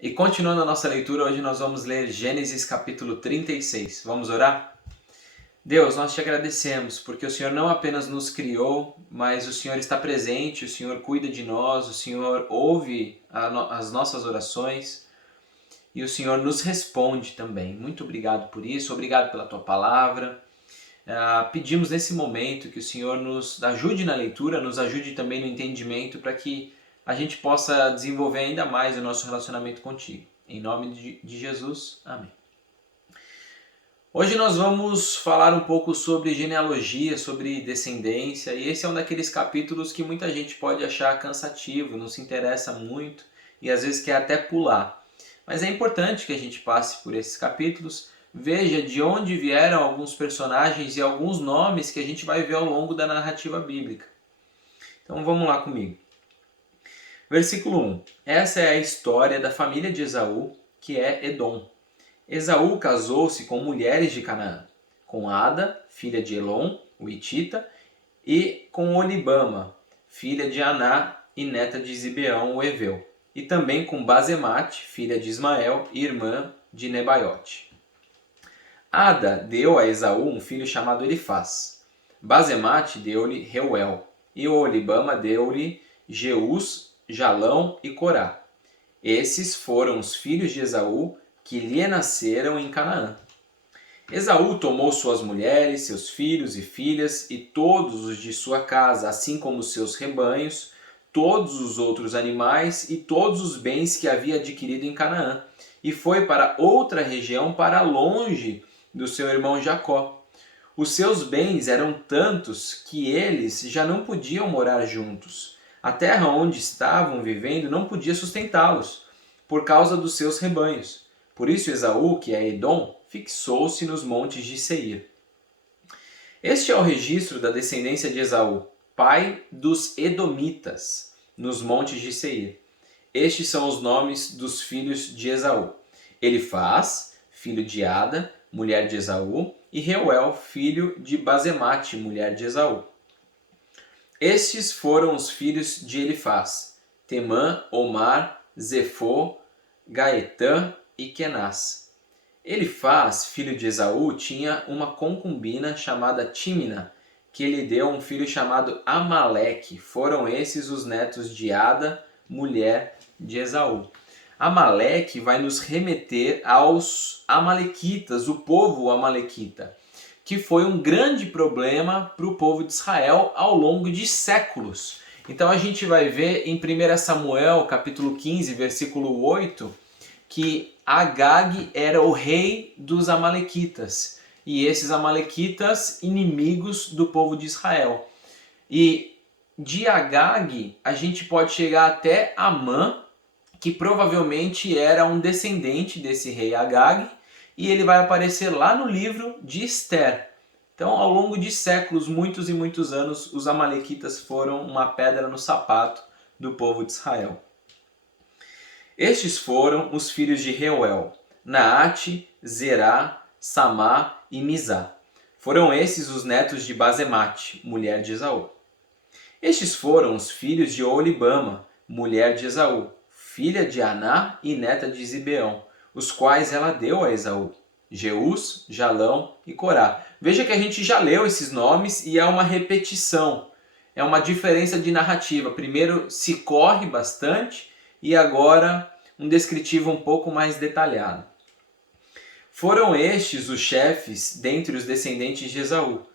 E continuando a nossa leitura, hoje nós vamos ler Gênesis capítulo 36. Vamos orar? Deus, nós te agradecemos porque o Senhor não apenas nos criou, mas o Senhor está presente, o Senhor cuida de nós, o Senhor ouve as nossas orações e o Senhor nos responde também. Muito obrigado por isso, obrigado pela tua palavra. Pedimos nesse momento que o Senhor nos ajude na leitura, nos ajude também no entendimento para que a gente possa desenvolver ainda mais o nosso relacionamento contigo. Em nome de Jesus, amém. Hoje nós vamos falar um pouco sobre genealogia, sobre descendência, e esse é um daqueles capítulos que muita gente pode achar cansativo, não se interessa muito e às vezes quer até pular. Mas é importante que a gente passe por esses capítulos, veja de onde vieram alguns personagens e alguns nomes que a gente vai ver ao longo da narrativa bíblica. Então vamos lá comigo. Versículo 1. Essa é a história da família de Esaú, que é Edom. Esaú casou-se com mulheres de Canaã, com Ada, filha de Elon, o Hitita, e com Olibama, filha de Aná e neta de Zibeão, o Eveu, e também com Basemate, filha de Ismael e irmã de Nebaiote. Ada deu a Esaú um filho chamado Elifaz. Basemate deu-lhe Reuel, e Olibama deu-lhe Jeus, Jalão e Corá. Esses foram os filhos de Esaú que lhe nasceram em Canaã. Esaú tomou suas mulheres, seus filhos e filhas e todos os de sua casa, assim como seus rebanhos, todos os outros animais e todos os bens que havia adquirido em Canaã, e foi para outra região, para longe do seu irmão Jacó. Os seus bens eram tantos que eles já não podiam morar juntos. A terra onde estavam vivendo não podia sustentá-los, por causa dos seus rebanhos. Por isso Esaú, que é Edom, fixou-se nos montes de Seir. Este é o registro da descendência de Esaú, pai dos Edomitas, nos montes de Seir. Estes são os nomes dos filhos de Esaú: Elifaz, filho de Ada, mulher de Esaú, e Reuel, filho de Basemate, mulher de Esaú. Estes foram os filhos de Elifaz: Temã, Omar, Zefô, Gaetã e Kenaz. Elifaz, filho de Esaú, tinha uma concubina chamada Tímina, que lhe deu um filho chamado Amaleque. Foram esses os netos de Ada, mulher de Esaú. Amaleque vai nos remeter aos amalequitas, o povo amalequita, que foi um grande problema para o povo de Israel ao longo de séculos. Então a gente vai ver em 1 Samuel, capítulo 15, versículo 8, que Agag era o rei dos amalequitas, e esses amalequitas inimigos do povo de Israel. E de Agag a gente pode chegar até Amã, que provavelmente era um descendente desse rei Agag, e ele vai aparecer lá no livro de Esther. Então, ao longo de séculos, muitos e muitos anos, os amalequitas foram uma pedra no sapato do povo de Israel. Estes foram os filhos de Reuel: Naate, Zerá, Samá e Mizá. Foram esses os netos de Basemate, mulher de Esaú. Estes foram os filhos de Olibama, mulher de Esaú, filha de Aná e neta de Zibeão, os quais ela deu a Esaú: Jeus, Jalão e Corá. Veja que a gente já leu esses nomes e é uma repetição, é uma diferença de narrativa. Primeiro se corre bastante e agora um descritivo um pouco mais detalhado. Foram estes os chefes dentre os descendentes de Esaú: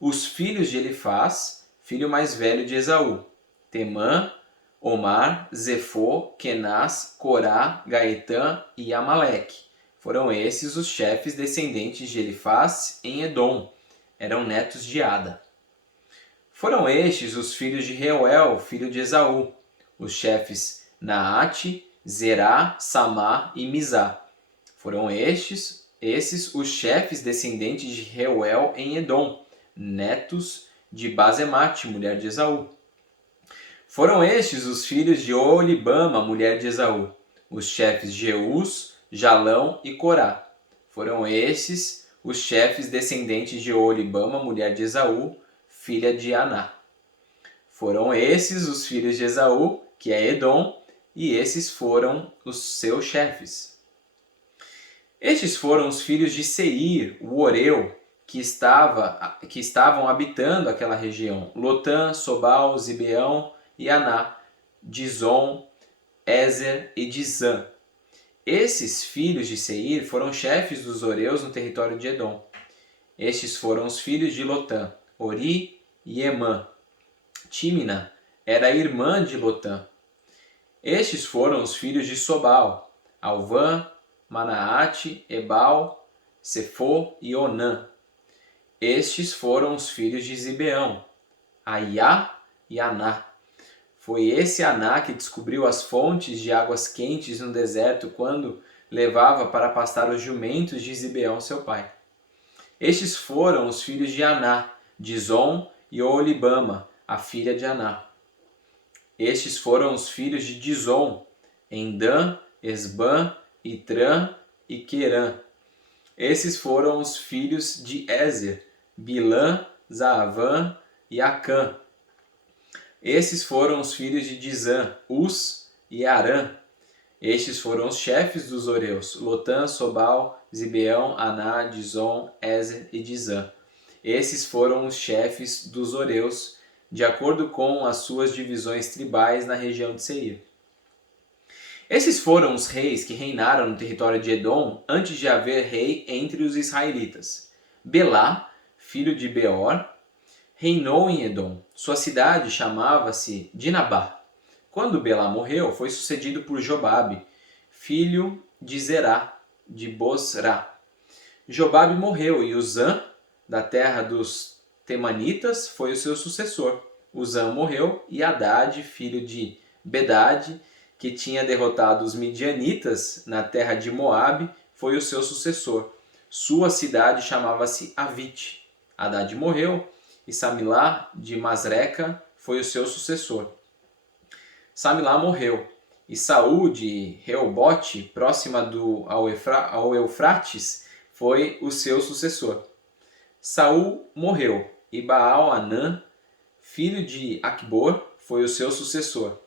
os filhos de Elifaz, filho mais velho de Esaú: Temã, Omar, Zefô, Kenaz, Corá, Gaetã e Amaleque. Foram esses os chefes descendentes de Elifaz em Edom. Eram netos de Ada. Foram estes os filhos de Reuel, filho de Esaú: os chefes Naate, Zerá, Samá e Mizá. Foram esses os chefes descendentes de Reuel em Edom, netos de Basemate, mulher de Esaú. Foram estes os filhos de Olibama, mulher de Esaú: os chefes Jeus, Jalão e Corá. Foram esses os chefes descendentes de Olibama, mulher de Esaú, filha de Aná. Foram esses os filhos de Esaú, que é Edom, e esses foram os seus chefes. Estes foram os filhos de Seir, o Oreu, que estavam habitando aquela região: Lotã, Sobal, Zibeão e Aná, Dizon, Ezer e Dizã. Esses filhos de Seir foram chefes dos Oreus no território de Edom. Estes foram os filhos de Lotã: Ori e Emã. Tímina era irmã de Lotã. Estes foram os filhos de Sobal: Alvã, Manaate, Ebal, Sefo e Onã. Estes foram os filhos de Zibeão: Aiá e Aná. Foi esse Aná que descobriu as fontes de águas quentes no deserto quando levava para pastar os jumentos de Zibeão, seu pai. Estes foram os filhos de Aná, Dizon e Oolibama, a filha de Aná. Estes foram os filhos de Dizon: Endã, Esbã, Itrã e Querã. Esses foram os filhos de Ezer: Bilã, Zaavã e Acã. Esses foram os filhos de Dizã: Uz e Arã. Estes foram os chefes dos Oreus: Lotã, Sobal, Zibeão, Aná, Dizon, Ezer e Dizã. Esses foram os chefes dos Oreus, de acordo com as suas divisões tribais na região de Seir. Esses foram os reis que reinaram no território de Edom antes de haver rei entre os israelitas. Belá, filho de Beor, reinou em Edom. Sua cidade chamava-se Dinabá. Quando Belá morreu, foi sucedido por Jobabe, filho de Zerá, de Bosra. Jobabe morreu e Uzã, da terra dos Temanitas, foi o seu sucessor. Uzã morreu e Hadade, filho de Bedade, que tinha derrotado os midianitas na terra de Moabe, foi o seu sucessor. Sua cidade chamava-se Avite. Hadade morreu e Samilá de Masreca foi o seu sucessor. Samilá morreu e Saul de Reobote, próxima ao Eufrates, foi o seu sucessor. Saul morreu e Baal-Anã, filho de Aqubor, foi o seu sucessor.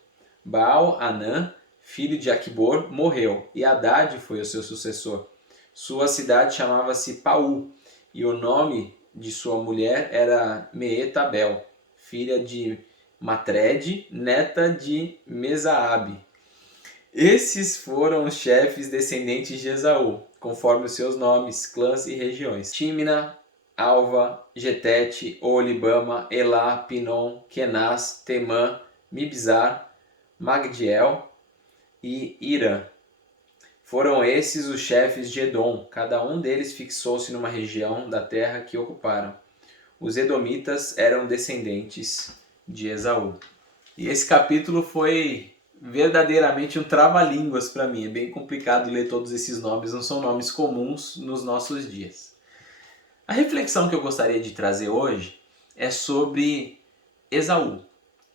Baal-Anã, filho de Aqubor, morreu e Hadade foi o seu sucessor. Sua cidade chamava-se Paú e o nome de sua mulher era Meetabel, filha de Matred, neta de Mesaabe. Esses foram os chefes descendentes de Esaú, conforme os seus nomes, clãs e regiões: Tímina, Alva, Getete, Oolibama, Elá, Pinom, Kenaz, Temã, Mibzar, Magdiel e Irã. Foram esses os chefes de Edom. Cada um deles fixou-se numa região da terra que ocuparam. Os edomitas eram descendentes de Esaú. E esse capítulo foi verdadeiramente um trava-línguas para mim. É bem complicado ler todos esses nomes, não são nomes comuns nos nossos dias. A reflexão que eu gostaria de trazer hoje é sobre Esaú.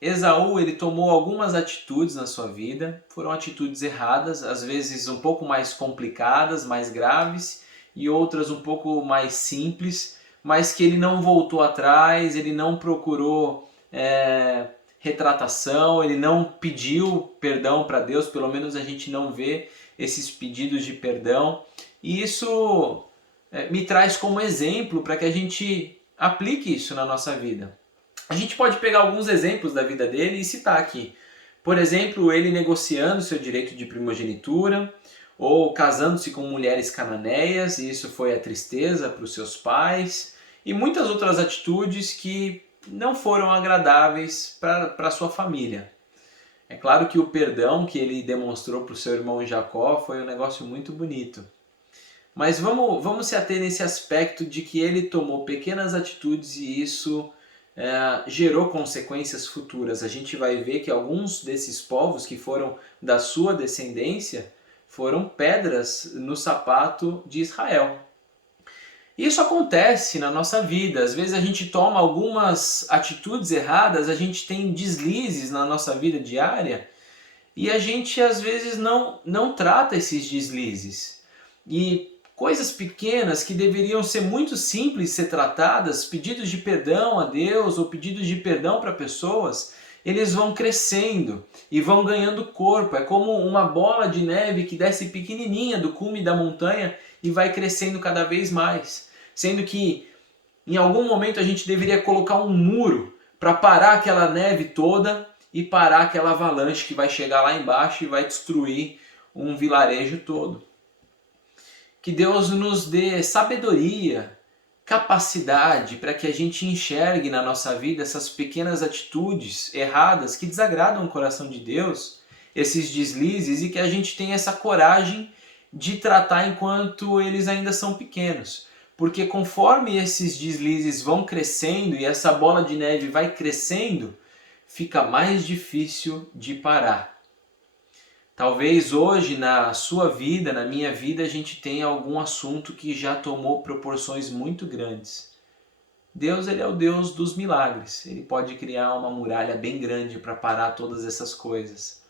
Esaú, ele tomou algumas atitudes na sua vida, foram atitudes erradas, às vezes um pouco mais complicadas, mais graves, e outras um pouco mais simples, mas que ele não voltou atrás, ele não procurou retratação, ele não pediu perdão para Deus, pelo menos a gente não vê esses pedidos de perdão, e isso me traz como exemplo para que a gente aplique isso na nossa vida. A gente pode pegar alguns exemplos da vida dele e citar aqui. Por exemplo, ele negociando seu direito de primogenitura, ou casando-se com mulheres cananeias, e isso foi a tristeza para os seus pais, e muitas outras atitudes que não foram agradáveis para sua família. É claro que o perdão que ele demonstrou para o seu irmão Jacó foi um negócio muito bonito. Mas vamos se ater nesse aspecto de que ele tomou pequenas atitudes e isso gerou consequências futuras. A gente vai ver que alguns desses povos que foram da sua descendência foram pedras no sapato de Israel. Isso acontece na nossa vida. Às vezes a gente toma algumas atitudes erradas, a gente tem deslizes na nossa vida diária e a gente às vezes não trata esses deslizes. E coisas pequenas que deveriam ser muito simples ser tratadas, pedidos de perdão a Deus ou pedidos de perdão para pessoas, eles vão crescendo e vão ganhando corpo. É como uma bola de neve que desce pequenininha do cume da montanha e vai crescendo cada vez mais. Sendo que em algum momento a gente deveria colocar um muro para parar aquela neve toda e parar aquela avalanche que vai chegar lá embaixo e vai destruir um vilarejo todo. Que Deus nos dê sabedoria, capacidade para que a gente enxergue na nossa vida essas pequenas atitudes erradas que desagradam o coração de Deus, esses deslizes, e que a gente tenha essa coragem de tratar enquanto eles ainda são pequenos. Porque conforme esses deslizes vão crescendo e essa bola de neve vai crescendo, fica mais difícil de parar. Talvez hoje na sua vida, na minha vida, a gente tenha algum assunto que já tomou proporções muito grandes. Deus, ele é o Deus dos milagres. Ele pode criar uma muralha bem grande para parar todas essas coisas.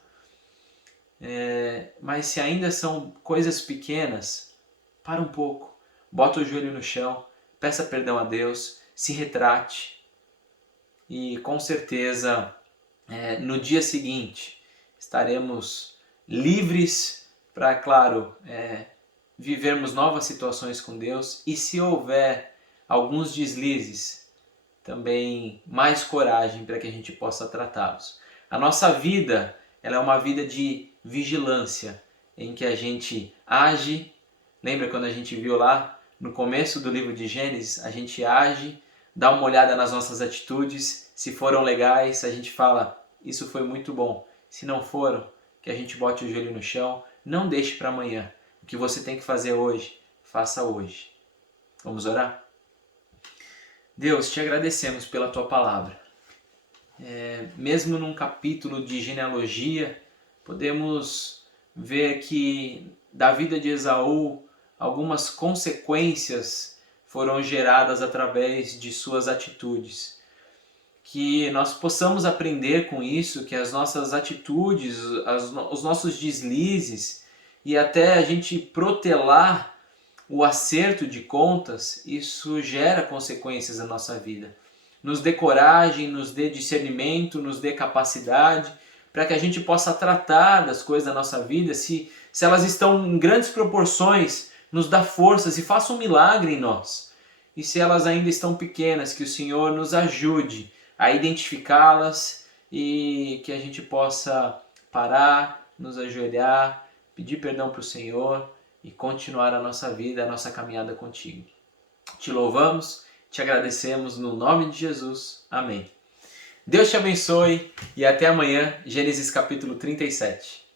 Mas se ainda são coisas pequenas, para um pouco. Bota o joelho no chão, peça perdão a Deus, se retrate. E com certeza, no dia seguinte, estaremos livres para, claro, vivermos novas situações com Deus, e se houver alguns deslizes, também mais coragem para que a gente possa tratá-los. A nossa vida, ela é uma vida de vigilância, em que a gente age. Lembra quando a gente viu lá no começo do livro de Gênesis, a gente age, dá uma olhada nas nossas atitudes, se foram legais, a gente fala, isso foi muito bom. Se não foram, que a gente bote o joelho no chão, não deixe para amanhã. O que você tem que fazer hoje, faça hoje. Vamos orar? Deus, te agradecemos pela tua palavra. Mesmo num capítulo de genealogia, podemos ver que da vida de Esaú, algumas consequências foram geradas através de suas atitudes. Que nós possamos aprender com isso, que as nossas atitudes, os nossos deslizes e até a gente protelar o acerto de contas, isso gera consequências na nossa vida. Nos dê coragem, nos dê discernimento, nos dê capacidade para que a gente possa tratar das coisas da nossa vida, se elas estão em grandes proporções, nos dá forças e faça um milagre em nós. E se elas ainda estão pequenas, que o Senhor nos ajude a identificá-las e que a gente possa parar, nos ajoelhar, pedir perdão para o Senhor e continuar a nossa vida, a nossa caminhada contigo. Te louvamos, te agradecemos no nome de Jesus. Amém. Deus te abençoe e até amanhã, Gênesis capítulo 37.